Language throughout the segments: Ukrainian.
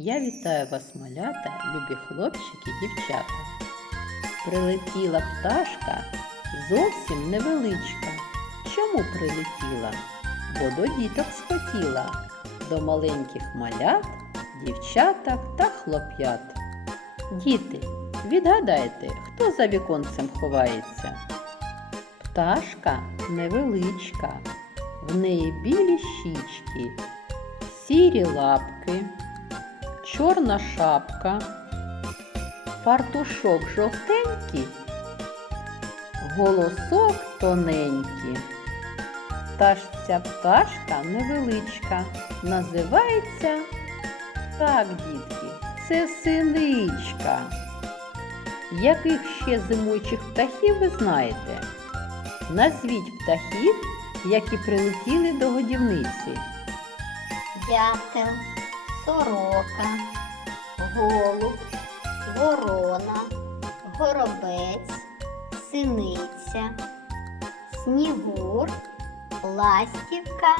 Я вітаю вас, малята, любі хлопчики, дівчата. Прилетіла пташка зовсім невеличка. Чому прилетіла? Бо до діток схотіла, до маленьких малят, дівчаток та хлоп'ят. Діти, відгадайте, хто за віконцем ховається? Пташка невеличка, в неї білі щічки, сірі лапки, чорна шапка, фартушок жовтенький, голосок тоненький. Та ж ця пташка невеличка, називається так, дітки, це синичка. Яких ще зимуючих птахів ви знаєте? Назвіть птахів, які прилетіли до годівниці. дятел, сорока, голуб, ворона, горобець, синиця, снігур, ластівка,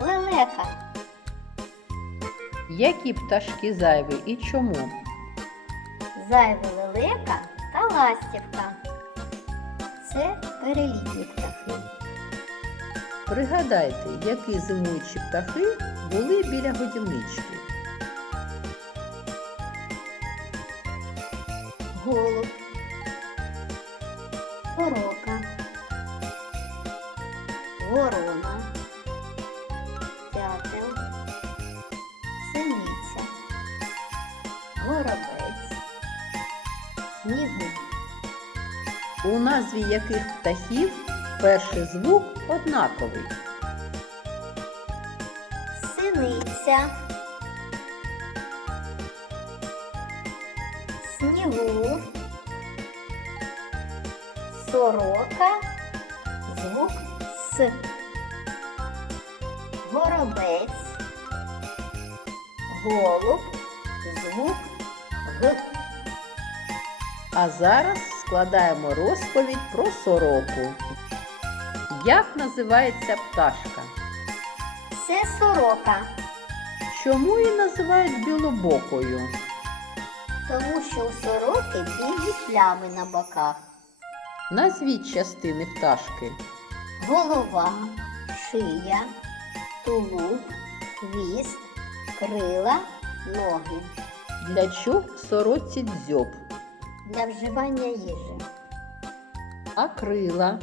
лелека. Які пташки зайві і чому? Зайва лелека та ластівка. Це перелітні птахи. Пригадайте, які зимуючі птахи були біля годівнички. голуб, сорока, ворона, дятел, синиця, горобець, снігу, У назві яких птахів перший звук однаковий. синиця, снігур, сорока, звук С, горобець, голуб, звук Г. А зараз складаємо розповідь про сороку. Як називається пташка? Це сорока, Чому її називають білобокою? тому що у сороки білі плями на боках, Назвіть частини пташки. голова, шия, тулуб, хвіст, крила, ноги. Для чого сороці дзьоб? Для вживання їжі, А крила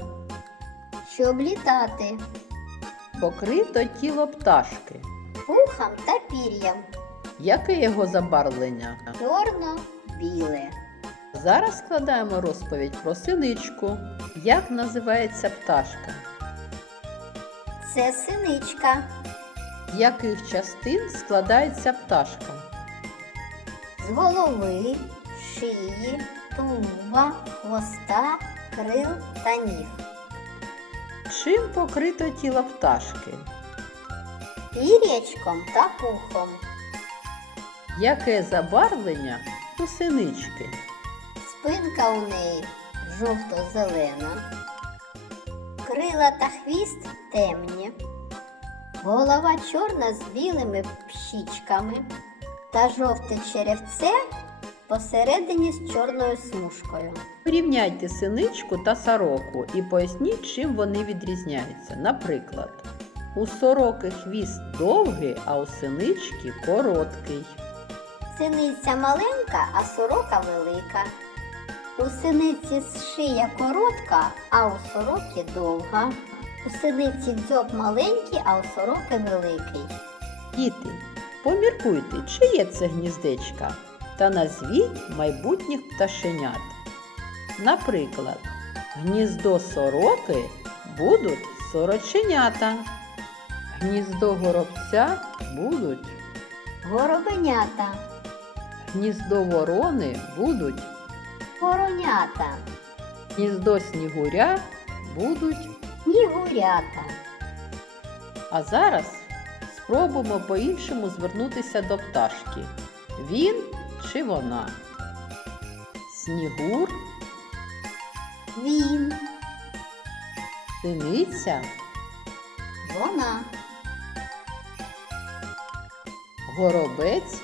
щоб літати покрито тіло пташки. пухом та пір'ям, Яке його забарвлення? чорно-біле. Зараз складаємо розповідь про синичку. Як називається пташка? Це синичка З яких частин складається пташка? з голови, шиї, тулуба, хвоста, крил та ніг. Чим покрито тіло пташки? Пір'ячком та пухом. Яке забарвлення у синички? Спинка у неї жовто-зелена, крила та хвіст темні, голова чорна з білими щічками та жовте черевце посередині з чорною смужкою. Порівняйте синичку та сороку і поясніть, чим вони відрізняються. Наприклад, у сороки хвіст довгий, а у синички короткий. Синиця маленька, а сорока велика. У синиці шия коротка, а у сороки довга. У синиці дзьоб маленький, а у сороки великий. Діти, поміркуйте, чиє це гніздечка, та назвіть майбутніх пташенят. Наприклад, гніздо сороки будуть сороченята, гніздо горобця будуть, Горобенята, гніздо ворони будуть, воронята, гніздо снігуря будуть. снігурята. А зараз спробуємо по-іншому звернутися до пташки. Він чи вона? Снігур, Він, синиця, вона, горобець,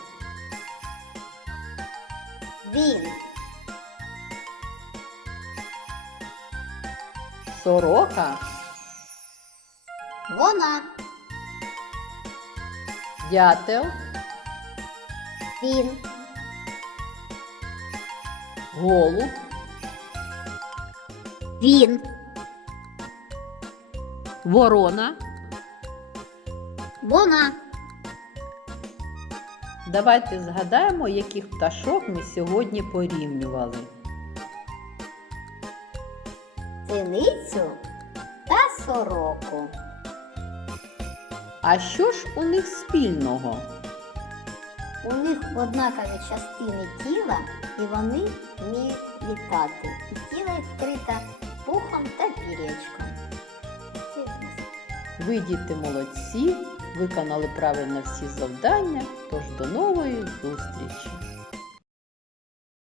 Він. Сорока. Вона. Дятел. Він. Голуб. Він. Ворона. Вона. Давайте згадаємо, яких пташок ми сьогодні порівнювали. Синицю та сороку. А що ж у них спільного? У них однакові частини тіла, і вони вміють літати. І тіло їх вкрите пухом та пірячком. Ви, діти, молодці, виконали правильно всі завдання, тож до нової зустрічі!